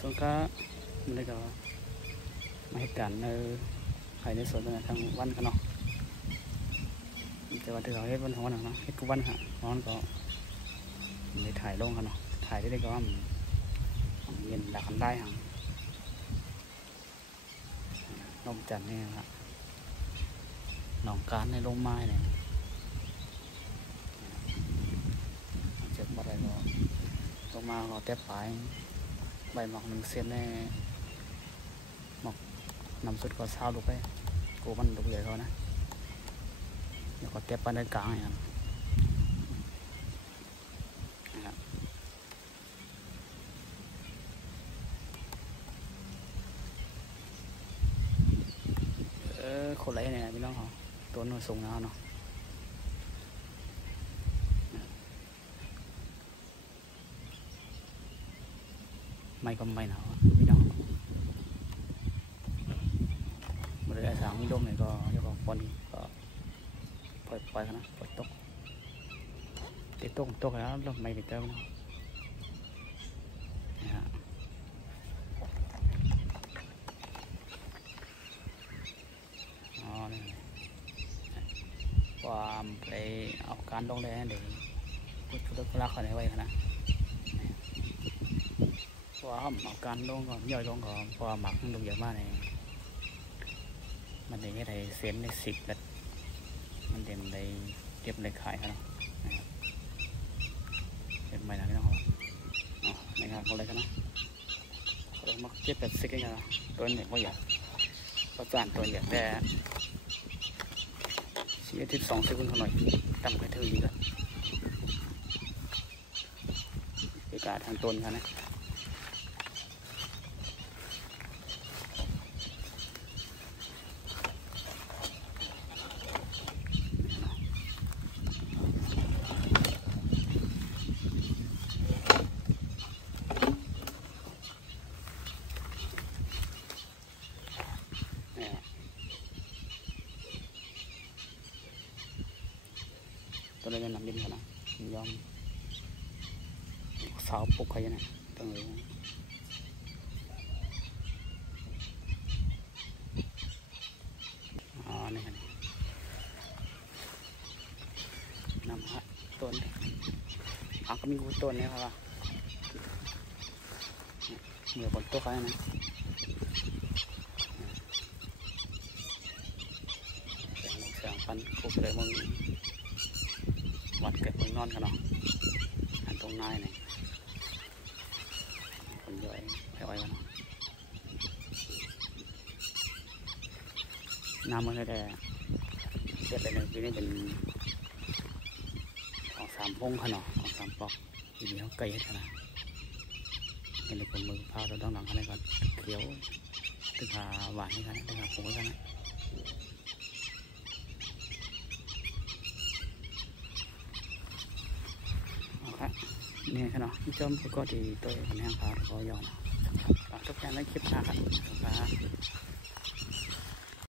ส่วนก็มันได้ก็มาเหตุการณ์ในภายในสวนทางวันกันเนาะแต่ว่าถือเขาเฮ็ดวันของวันเนาะเฮ็ดกูวันฮะวันก็ได้ถ่ายลงกันเนาะถ่ายได้ก็ว่าเย็นดักกันได้ฮะลงจันนี่ครับหนองการในลงไม้เนี่ยเจ็บอะไรก็ลงมาเราเตะปลายใบหมอกหนึ่งเซนในหมอกนำสุดก็เช้าลูกไปกูมันลูกใหญ่เขานะเดี๋ยวก็เตะไปในกลางอย่างนั้นคนไรเนี่ยพี่น้องเขาตัวนู้นสูงแล้วเนาะไม่ก็ไม่หนาวพี่น้องบริเวณสามมิลเนี่ยก็เรียกว่าฝนก็ปล่อยๆกันนะฝนตกติดตกแล้วเราไม่ติดเติมเนาะความไปเอาการลงเลยเดี๋ยวพูดรักเขาในไว้นะว่าเอาการลงก่อนย่อยลงก่อนพอหมักลงเยอะมากเลยมันเดี๋ยวนี้ได้เซนใน10แล้วมันเดี๋ยวได้เก็บได้ขายเขาเนาะเป็นใหม่นะพี่น้องในงานเขาเลยกันนะเขามักเก็บ80กันนะตัวนี้ก็อยากประจานตัวอยากแต่12 seconds เขาหน่อยต่ำกว่าเท่านี้กันบรรยากาศทางต้นกันนะตัวนี้เป็นน้ำดินกันนะยอมสาวปลุกใครนะตั้งเลยนี่กันน้ำฮะต้นก็มีต้นนี่ครับเหนือบนโต๊ะใครนะเสียงฟันคุกเลยมึงวัดเกิดมึงนอนกันเนาะอันตรงนายเนี่ยคนย่อยไปไว้กันเนาะน้ำมันก็ได้เกิดอะไรเนี่ยที่นี่เป็นของ3 พงขนาดของ3 ปอกทีนี้เขาไกลให้ขนาดนี่เลยคนมือพาเราต้องหลังกันเลยก่อนเขียวตึกหาหวานให้กันตึกหาผงให้กันนะนี่ครับเนาะจอมก็ดีตัวคนแห้งพาเราก็ยอมทุกอย่างในคลิปนะครับ